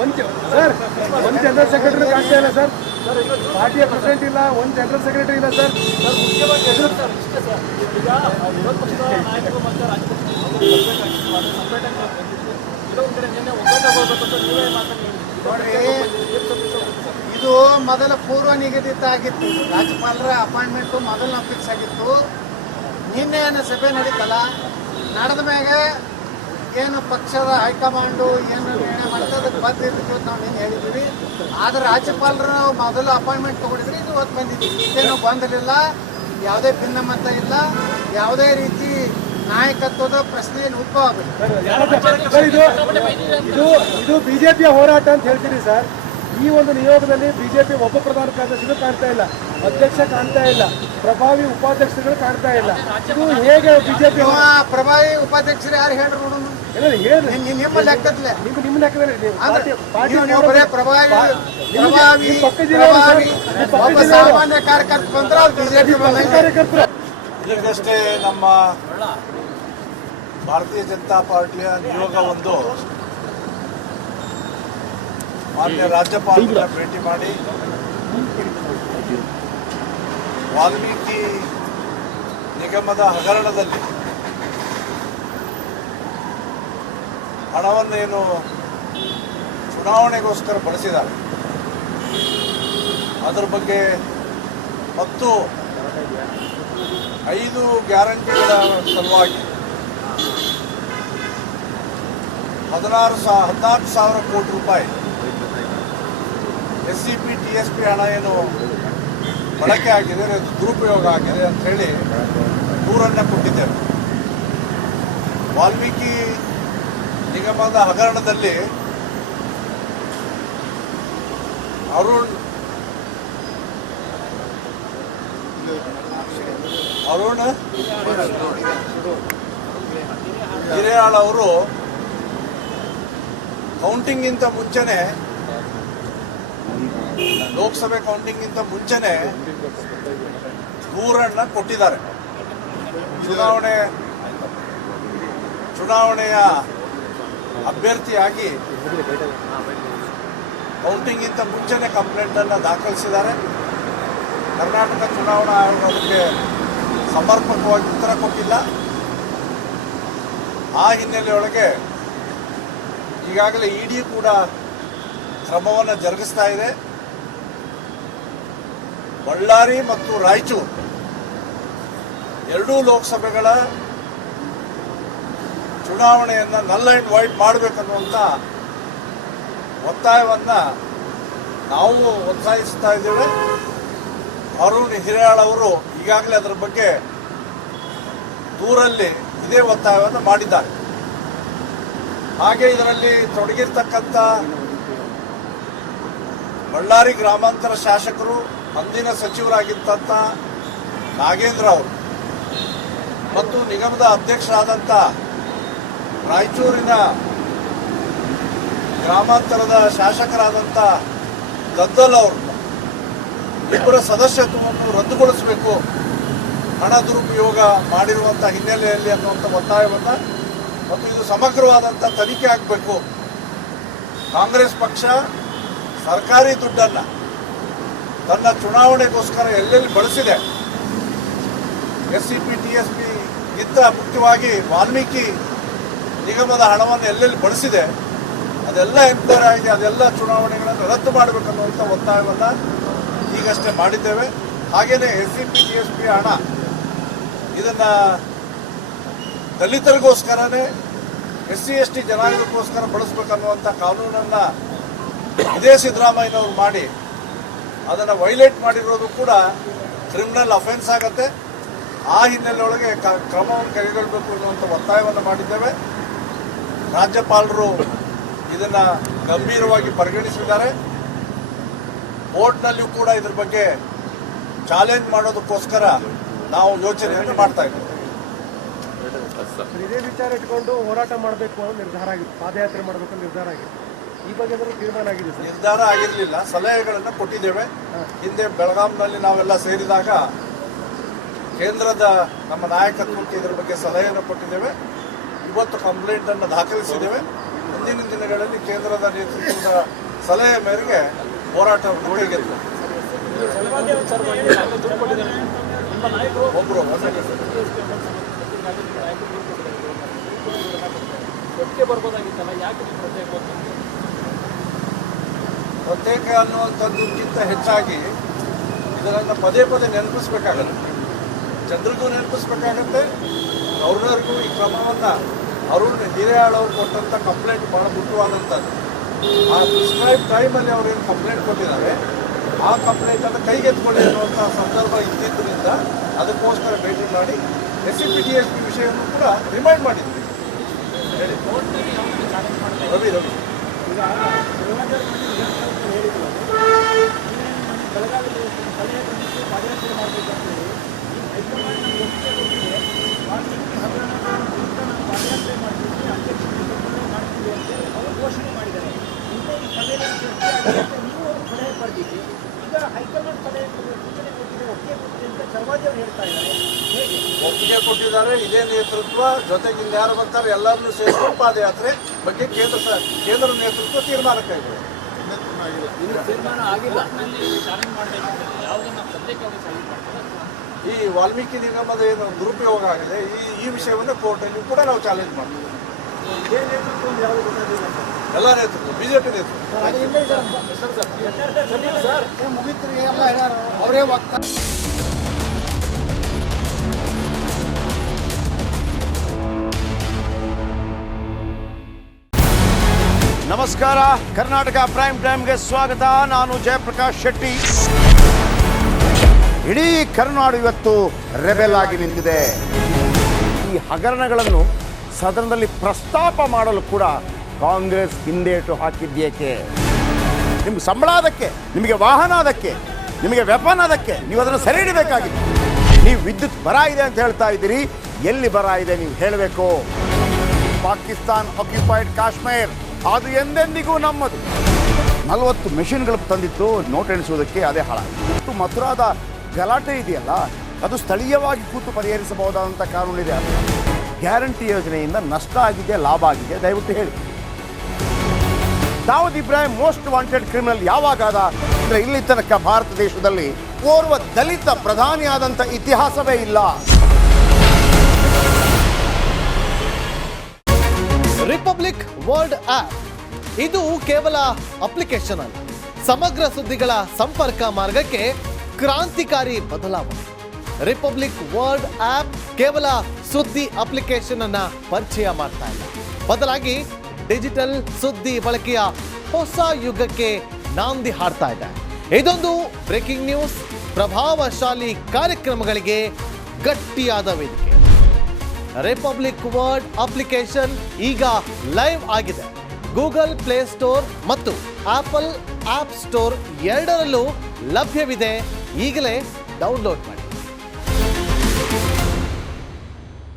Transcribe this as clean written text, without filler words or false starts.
ಒಂದು general secretary ಕಾಣ್ತಾ ಇಲ್ಲ ಸರ್. ಪಾರ್ಟಿಯ ಪ್ರೆಸಿಡೆಂಟ್ ಇಲ್ಲ, ಒಂದು ಜನರಲ್ ಸೆಕ್ರೆಟರಿ ಇಲ್ಲ ಸರ್. ಮುಖ್ಯವಾಗಿ ಇಷ್ಟೇ ಸರ್. ಈಗ ವಿರೋಧ ಪಕ್ಷದ ನಾಯಕರು ಮತ್ತು ಕೆಲವೊಂದು ಕಡೆ ನಿನ್ನೆ ಒಗ್ಗಟ್ಟಾಗಬೇಕು ಅಂತ ನೀವೇ ಇದು ಮೊದಲ ಪೂರ್ವ ನಿಗದಿತ ಆಗಿತ್ತು. ರಾಜ್ಯಪಾಲರ ಅಪಾಯಿಂಟ್ಮೆಂಟು ಮೊದಲ ಫಿಕ್ಸ್ ಆಗಿತ್ತು. ನಿನ್ನೆ ಏನು ಸಭೆ ನಡೀತಲ್ಲ, ನಡೆದ ಮ್ಯಾಗೆ ಏನು ಪಕ್ಷದ ಹೈಕಮಾಂಡು ಏನು ನಿರ್ಣಯ ಮಾಡ್ತಾ ಅದಕ್ಕೆ ಬದ್ಧತೆ ನಾವು ಏನು ಹೇಳಿದ್ದೀವಿ. ಆದರೆ ರಾಜ್ಯಪಾಲರು ಮೊದಲು ಅಪಾಯಿಂಟ್ಮೆಂಟ್ ತೊಗೊಂಡಿದ್ರೆ ಇದು ಹೊತ್ತು ಬಂದಿದ್ದೀವಿ. ಇದೇನು ಬಂದಿರಲಿಲ್ಲ, ಯಾವುದೇ ಭಿನ್ನಮತ ಇಲ್ಲ, ಯಾವುದೇ ರೀತಿ ನಾಯಕತ್ವದ ಪ್ರಶ್ನೆ ಉದ್ಭವ ಆಗುತ್ತೆ. ಇದು ಬಿಜೆಪಿಯ ಹೋರಾಟ ಅಂತ ಹೇಳ್ತೀರಿ ಸರ್. ಈ ಒಂದು ನಿಯೋಗದಲ್ಲಿ ಬಿಜೆಪಿ ಒಬ್ಬ ಪ್ರಧಾನ ಕಾರ್ಯದರ್ಶಿಗಳು ಕಾಣ್ತಾ ಇಲ್ಲ, ಅಧ್ಯಕ್ಷ ಕಾಣ್ತಾ ಇಲ್ಲ, ಪ್ರಭಾವಿ ಉಪಾಧ್ಯಕ್ಷರುಗಳು ಕಾಣ್ತಾ ಇಲ್ಲ. ಇದು ಹೇಗೆ ಬಿಜೆಪಿ ಪ್ರಭಾವಿ ಉಪಾಧ್ಯಕ್ಷರು ಯಾರು ಹೇಳ್ರಿ ನೋಡೋಣ? ನಿಮ್ಮ ಲೆಕ್ಕದಲ್ಲೇ ನಿಮ್ಮ ಲೆಕ್ಕದಲ್ಲಿ ಸಾಮಾನ್ಯ ಕಾರ್ಯಕರ್ತ ಬಂದ್ರೆ ಬಿಜೆಪಿ ಕಾರ್ಯಕರ್ತರು. ಈಗಷ್ಟೇ ನಮ್ಮ ಭಾರತೀಯ ಜನತಾ ಪಾರ್ಟಿಯ ನಿಯೋಗ ಒಂದು ಮಾನ್ಯ ರಾಜ್ಯಪಾಲರನ್ನ ಭೇಟಿ ಮಾಡಿ ವಾಲ್ಮೀಕಿ ನಿಗಮದ ಹಗರಣದಲ್ಲಿ ಹಣವನ್ನೇನು ಚುನಾವಣೆಗೋಸ್ಕರ ಬಳಸಿದ್ದಾರೆ ಅದರ ಬಗ್ಗೆ ಮತ್ತು 5 ಗ್ಯಾರಂಟಿಗಳ ಸಲುವಾಗಿ 14,000 ಕೋಟಿ ರೂಪಾಯಿ SCP TSP ಹಣ ಏನು ಬಳಕೆ ಆಗಿದೆ, ಅದು ದುರುಪಯೋಗ ಆಗಿದೆ ಅಂತ ಹೇಳಿ ದೂರನ್ನು ಕೊಟ್ಟಿದ್ದೇವೆ. ವಾಲ್ಮೀಕಿ ನಿಗಮದ ಹಗರಣದಲ್ಲಿ ಅರುಣ್ ಹಿರೇಯಾಳ್ ಅವರು ಕೌಂಟಿಂಗ್ಗಿಂತ ಮುಂಚೆನೆ, ಲೋಕಸಭೆ ಕೌಂಟಿಂಗ್ಗಿಂತ ಮುಂಚೆನೆ ದೂರನ್ನ ಕೊಟ್ಟಿದ್ದಾರೆ. ಚುನಾವಣೆಯ ಅಭ್ಯರ್ಥಿಯಾಗಿ ಕೌಂಟಿಂಗ್ಗಿಂತ ಮುಂಚೆನೆ ಕಂಪ್ಲೇಂಟ್ ಅನ್ನು ದಾಖಲಿಸಿದ್ದಾರೆ. ಕರ್ನಾಟಕ ಚುನಾವಣಾ ಆಯೋಗ ಅದಕ್ಕೆ ಸಮರ್ಪಕವಾಗಿ ಉತ್ತರ ಕೊಟ್ಟಿಲ್ಲ. ಆ ಹಿನ್ನೆಲೆಯೊಳಗೆ ಈಗಾಗಲೇ ಇಡಿ ಕೂಡ ಕ್ರಮವನ್ನು ಜರುಗಿಸ್ತಾ ಇದೆ. ಬಳ್ಳಾರಿ ಮತ್ತು ರಾಯಚೂರು ಎರಡೂ ಲೋಕಸಭೆಗಳ ಚುನಾವಣೆಯನ್ನು ನಲ್ ಆ್ಯಂಡ್ ವೈಡ್ ಮಾಡಬೇಕನ್ನುವಂಥ ಒತ್ತಾಯವನ್ನು ನಾವು ಒತ್ತಾಯಿಸ್ತಾ ಇದ್ದೇವೆ. ಅರುಣ್ ಹಿರೇಯಾಳ್ ಅವರು ಈಗಾಗಲೇ ಅದರ ಬಗ್ಗೆ ದೂರಲ್ಲಿ ಇದೇ ಒತ್ತಾಯವನ್ನು ಮಾಡಿದ್ದಾರೆ. ಹಾಗೆ ಇದರಲ್ಲಿ ತೊಡಗಿರ್ತಕ್ಕಂಥ ಬಳ್ಳಾರಿ ಗ್ರಾಮಾಂತರ ಶಾಸಕರು, ಅಂದಿನ ಸಚಿವರಾಗಿದ್ದಂಥ ನಾಗೇಂದ್ರ ಅವರು ಮತ್ತು ನಿಗಮದ ಅಧ್ಯಕ್ಷರಾದಂಥ ರಾಯಚೂರಿನ ಗ್ರಾಮಾಂತರದ ಶಾಸಕರಾದಂಥ ಗದ್ದಲ್ ಅವರು ಇಬ್ಬರ ಸದಸ್ಯತ್ವವನ್ನು ರದ್ದುಗೊಳಿಸಬೇಕು, ಹಣ ದುರುಪಯೋಗ ಮಾಡಿರುವಂಥ ಹಿನ್ನೆಲೆಯಲ್ಲಿ ಅನ್ನುವಂಥ ಒತ್ತಾಯವನ್ನು ಮತ್ತು ಇದು ಸಮಗ್ರವಾದಂಥ ತನಿಖೆ ಆಗಬೇಕು. ಕಾಂಗ್ರೆಸ್ ಪಕ್ಷ ಸರ್ಕಾರಿ ದುಡ್ಡನ್ನು ತನ್ನ ಚುನಾವಣೆಗೋಸ್ಕರ ಎಲ್ಲೆಲ್ಲಿ ಬಳಸಿದೆ, SCP TSP ಗಿಂತ ಮುಖ್ಯವಾಗಿ ವಾಲ್ಮೀಕಿ ನಿಗಮದ ಹಣವನ್ನು ಎಲ್ಲೆಲ್ಲಿ ಬಳಸಿದೆ ಅದೆಲ್ಲ ಎನ್ಕ್ವೈರಿ ಆಗಿ ಅದೆಲ್ಲ ಚುನಾವಣೆಗಳನ್ನು ರದ್ದು ಮಾಡಬೇಕನ್ನುವಂಥ ಒತ್ತಾಯವನ್ನು ಈಗಷ್ಟೇ ಮಾಡಿದ್ದೇವೆ. ಹಾಗೆಯೇ SCP TSP ಹಣ ಇದನ್ನು ದಲಿತರಿಗೋಸ್ಕರನೇ, SC ST ಜನಾಂಗಕ್ಕೋಸ್ಕರ ಬಳಸಬೇಕನ್ನುವಂಥ ಕಾನೂನನ್ನು ಇದೇ ಸಿದ್ದರಾಮಯ್ಯನವರು ಮಾಡಿ ಅದನ್ನು ವೈಲೇಟ್ ಮಾಡಿರೋದು ಕೂಡ ಕ್ರಿಮಿನಲ್ ಅಫೆನ್ಸ್ ಆಗುತ್ತೆ. ಆ ಹಿನ್ನೆಲೆಯೊಳಗೆ ಕ್ರಮವನ್ನು ಕೈಗೊಳ್ಳಬೇಕು ಅನ್ನುವಂಥ ಒತ್ತಾಯವನ್ನು ಮಾಡಿದ್ದೇವೆ. ರಾಜ್ಯಪಾಲರು ಇದನ್ನು ಗಂಭೀರವಾಗಿ ಪರಿಗಣಿಸಿದ್ದಾರೆ. ಕೋರ್ಟ್ನಲ್ಲಿಯೂ ಕೂಡ ಇದ್ರ ಬಗ್ಗೆ ಚಾಲೆಂಜ್ ಮಾಡೋದಕ್ಕೋಸ್ಕರ ನಾವು ಯೋಚನೆಯನ್ನು ಮಾಡ್ತಾ ಇದ್ದೇವೆ. ಇದೇ ವಿಚಾರ ಇಟ್ಕೊಂಡು ಹೋರಾಟ ಮಾಡಬೇಕು ಅನ್ನೋ ನಿರ್ಧಾರ ಆಗಿತ್ತು, ಪಾದಯಾತ್ರೆ ಮಾಡಬೇಕು ಅನ್ನೋ ನಿರ್ಧಾರ ಆಗಿತ್ತು. ಈ ಬಗ್ಗೆ ತೀರ್ಮಾನ ಆಗಿದೆ ಸರ್? ನಿರ್ಧಾರ ಆಗಿರಲಿಲ್ಲ, ಸಲಹೆಗಳನ್ನು ಕೊಟ್ಟಿದ್ದೇವೆ. ಹಿಂದೆ ಬೆಳಗಾಂನಲ್ಲಿ ನಾವೆಲ್ಲ ಸೇರಿದಾಗ ಕೇಂದ್ರದ ನಮ್ಮ ನಾಯಕತ್ವಕ್ಕೆ ಇದರ ಬಗ್ಗೆ ಸಲಹೆಯನ್ನು ಕೊಟ್ಟಿದ್ದೇವೆ. ಇವತ್ತು ಕಂಪ್ಲೇಂಟನ್ನು ದಾಖಲಿಸಿದ್ದೇವೆ. ಮುಂದಿನ ದಿನಗಳಲ್ಲಿ ಕೇಂದ್ರದ ನೇತೃತ್ವದ ಸಲಹೆ ಮೇರೆಗೆ ಹೋರಾಟವನ್ನು ಕೈಗೆತ್ತಿದೆ. ನಿಮ್ಮ ನಾಯಕರು ಒಬ್ಬರು ಒಟ್ಟಿಗೆ ಬರ್ಬೋದಾಗಿತ್ತಲ್ಲ, ಯಾಕೆ ನೀವು ಪ್ರತ್ಯೇಕ ಪ್ರತ್ಯೇಕ ಅನ್ನುವಂಥದ್ದಕ್ಕಿಂತ ಹೆಚ್ಚಾಗಿ ಇದನ್ನು ಪದೇ ಪದೇ ನೆನಪಿಸ್ಬೇಕಾಗತ್ತೆ. ಜನರಿಗೂ ನೆನಪಿಸ್ಬೇಕಾಗತ್ತೆ, ಗವರ್ನರ್ಗೂ ಈ ಕ್ರಮವನ್ನು ಅರುಣ್ ಹಿರೇಯಾಳ್ ಅವರು ಕೊಟ್ಟಂಥ ಕಂಪ್ಲೇಂಟ್ ಭಾಳ ಮುಖ್ಯವಾದಂಥದ್ದು. ಆ ಪ್ರಿಸ್ಕ್ರೈಬ್ ಟೈಮಲ್ಲಿ ಅವ್ರೇನು ಕಂಪ್ಲೇಂಟ್ ಕೊಟ್ಟಿದ್ದಾರೆ ಆ ಕಂಪ್ಲೇಂಟನ್ನು ಕೈಗೆತ್ಕೊಳ್ಳಿ ಅನ್ನುವಂಥ ಸಂದರ್ಭ ಇದ್ದಿದ್ದರಿಂದ ಅದಕ್ಕೋಸ್ಕರ ಭೇಟಿ ಮಾಡಿ SCPTSP ವಿಷಯವನ್ನು ಕೂಡ ರಿಮೈಂಡ್ ಮಾಡಿದ್ವಿ. ಹೇಳಿ ರವಿ ಘೋಷಣೆ ಮಾಡಿದ್ದಾರೆ. ಈಗ ಹೈಕಮಾಂಡ್ ಸಲಹೆ ಸೂಚನೆ ಕೊಟ್ಟಿದೆ, ಒಪ್ಪಿಗೆ ಕೊಟ್ಟಿದೆ ಅಂತ ಚಲವಾದಿ ಅವರು ಹೇಳ್ತಾ ಇದ್ದಾರೆ. ಹೇಗೆ ಒಪ್ಪಿಗೆ ಕೊಟ್ಟಿದ್ದಾರೆ? ಇದೇ ನೇತೃತ್ವ ಜೊತೆಗೆ ಯಾರು ಬರ್ತಾರೆ ಎಲ್ಲರನ್ನೂ ಸೇರಿಸ್ಕೊಂಡು ಪಾದಯಾತ್ರೆ ಬಗ್ಗೆ ಕೇಂದ್ರ ನೇತೃತ್ವ ತೀರ್ಮಾನ ಕೈಗೊಳ್ಳಿ. ಇನ್ನು ತೀರ್ಮಾನ ಆಗಿಲ್ಲ, ಚಾಲೆಂಜ್ ಮಾಡಬೇಕು. ಯಾವುದನ್ನ ಪ್ರತ್ಯೇಕವಾಗಿ ಚಾಲೆಂಜ್ ಮಾಡ್ತಾರೆ? ಈ ವಾಲ್ಮೀಕಿ ನಿಗಮದ ಏನು ದುರುಪಯೋಗ ಆಗಿದೆ ಈ ವಿಷಯವನ್ನು ಕೋರ್ಟಲ್ಲಿ ಕೂಡ ನಾವು ಚಾಲೆಂಜ್ ಮಾಡ್ತೀವಿ. ಇದೇ ನೇತೃತ್ವ ಒಂದು ಯಾವುದು ಗೊತ್ತಾಗಿಲ್ಲ ಎಲ್ಲ ನೇತೃತ್ವ BJP ನೇತೃತ್ವ ಸರ್ ಮುಗಿತ್ರಿ ಎಲ್ಲ ಹೇಳ್ಯಾರ ಅವರೇ ಹೋಗ್ತಾರೆ. ನಮಸ್ಕಾರ, ಕರ್ನಾಟಕ ಪ್ರೈಮ್ ಟೈಮ್ಗೆ ಸ್ವಾಗತ. ನಾನು ಜಯಪ್ರಕಾಶ್ ಶೆಟ್ಟಿ. ಇಡೀ ಕರ್ನಾಡು ಇವತ್ತು ರೆಬೆಲ್ ಆಗಿ ನಿಂತಿದೆ. ಈ ಹಗರಣಗಳನ್ನು ಸದನದಲ್ಲಿ ಪ್ರಸ್ತಾಪ ಮಾಡಲು ಕೂಡ ಕಾಂಗ್ರೆಸ್ ಹಿಂದೇಟು ಹಾಕಿದ್ದೇಕೆ? ನಿಮ್ಗೆ ಸಂಬಳ ಅದಕ್ಕೆ, ನಿಮಗೆ ವಾಹನ ಅದಕ್ಕೆ, ನಿಮಗೆ ವೆಪನ್ ಅದಕ್ಕೆ, ನೀವು ಅದನ್ನು ಸೆರೆ ಹಿಡಿಬೇಕಾಗಿತ್ತು. ನೀವು ವಿದ್ಯುತ್ ಬರ ಇದೆ ಅಂತ ಹೇಳ್ತಾ ಇದ್ದೀರಿ, ಎಲ್ಲಿ ಬರ ಇದೆ ನೀವು ಹೇಳಬೇಕು. ಪಾಕಿಸ್ತಾನ್ ಆಕ್ಯುಪೈಡ್ ಕಾಶ್ಮೀರ್ ಅದು ಎಂದೆಂದಿಗೂ ನಮ್ಮದು. 40 ಮೆಷಿನ್ಗಳು ತಂದಿತ್ತು ನೋಟ್ ಎಣಿಸುವುದಕ್ಕೆ, ಅದೇ ಹಾಳಾಗಿದೆ. ಮಥುರಾದ ಗಲಾಟೆ ಇದೆಯಲ್ಲ, ಅದು ಸ್ಥಳೀಯವಾಗಿ ಕೂತು ಪರಿಹರಿಸಬಹುದಾದಂಥ ಕಾನೂನಿದೆ. ಗ್ಯಾರಂಟಿ ಯೋಜನೆಯಿಂದ ನಷ್ಟ ಆಗಿದೆ, ಲಾಭ ಆಗಿದೆ, ದಯವಿಟ್ಟು ಹೇಳಿ. Dawood Ibrahim most wanted criminal ಯಾವಾಗಾದ ಅಂದರೆ ಇಲ್ಲಿ ತನಕ ಭಾರತ ದೇಶದಲ್ಲಿ ಓರ್ವ ದಲಿತ ಪ್ರಧಾನಿಯಾದಂಥ ಇತಿಹಾಸವೇ ಇಲ್ಲ. ರಿಪಬ್ಲಿಕ್ ವರ್ಲ್ಡ್ ಆಪ್ ಇದು ಕೇವಲ ಅಪ್ಲಿಕೇಶನ್ ಅಲ್ಲ, ಸಮಗ್ರ ಸುದ್ದಿಗಳ ಸಂಪರ್ಕ ಮಾರ್ಗಕ್ಕೆ ಕ್ರಾಂತಿಕಾರಿ ಬದಲಾವಣೆ. ರಿಪಬ್ಲಿಕ್ ವರ್ಲ್ಡ್ ಆಪ್ ಕೇವಲ ಸುದ್ದಿ ಅಪ್ಲಿಕೇಶನ್ ಅನ್ನ ಪರಿಚಯ ಮಾಡ್ತಾ ಇಲ್ಲ, ಬದಲಾಗಿ ಡಿಜಿಟಲ್ ಸುದ್ದಿ ಬಳಕೆಯ ಹೊಸ ಯುಗಕ್ಕೆ ನಾಂದಿ ಹಾಡ್ತಾ ಇದೆ. ಇದೊಂದು ಬ್ರೇಕಿಂಗ್ ನ್ಯೂಸ್, ಪ್ರಭಾವಶಾಲಿ ಕಾರ್ಯಕ್ರಮಗಳಿಗೆ ಗಟ್ಟಿಯಾದ ವೇದಿಕೆ. ರಿಪಬ್ಲಿಕ್ ವರ್ಲ್ಡ್ ಅಪ್ಲಿಕೇಶನ್ ಈಗ ಲೈವ್ ಆಗಿದೆ. ಗೂಗಲ್ ಪ್ಲೇ ಸ್ಟೋರ್ ಮತ್ತು ಆಪಲ್ ಆಪ್ ಸ್ಟೋರ್ ಎರಡರಲ್ಲೂ ಲಭ್ಯವಿದೆ. ಈಗಲೇ ಡೌನ್ಲೋಡ್ ಮಾಡಿ.